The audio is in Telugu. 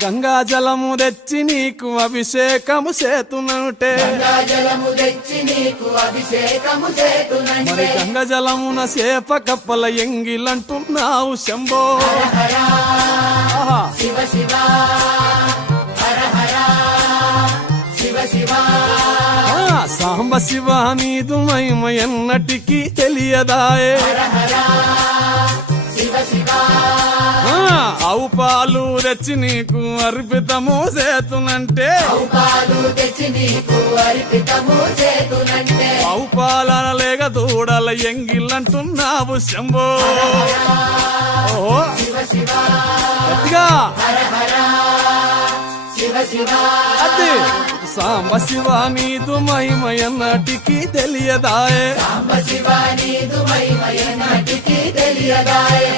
గంగా జలము తెచ్చి నీకు అభిషేకము చేతునంటే మరి గంగా జలమున సేప కప్పల ఎంగిలంటున్నావు శంభో శివ శివ హర హర శివ శివ సాంబ శివ నీదు మహిమ ఎన్నటికీ తెలియదాయే ఆవు పాలు తెచ్చి నీకు అర్పితము చేతునంటే ఆవు పాల లేక దూడల ఎంగిలంటున్నావు శంభో ఓహో గట్టిగా అదే సాంబ శివ నీదు మహిమ ఎన్నటికీ తెలియదాయే సాంబ శివ నీదు మహిమ ఎన్నటికీ తెలియదాయే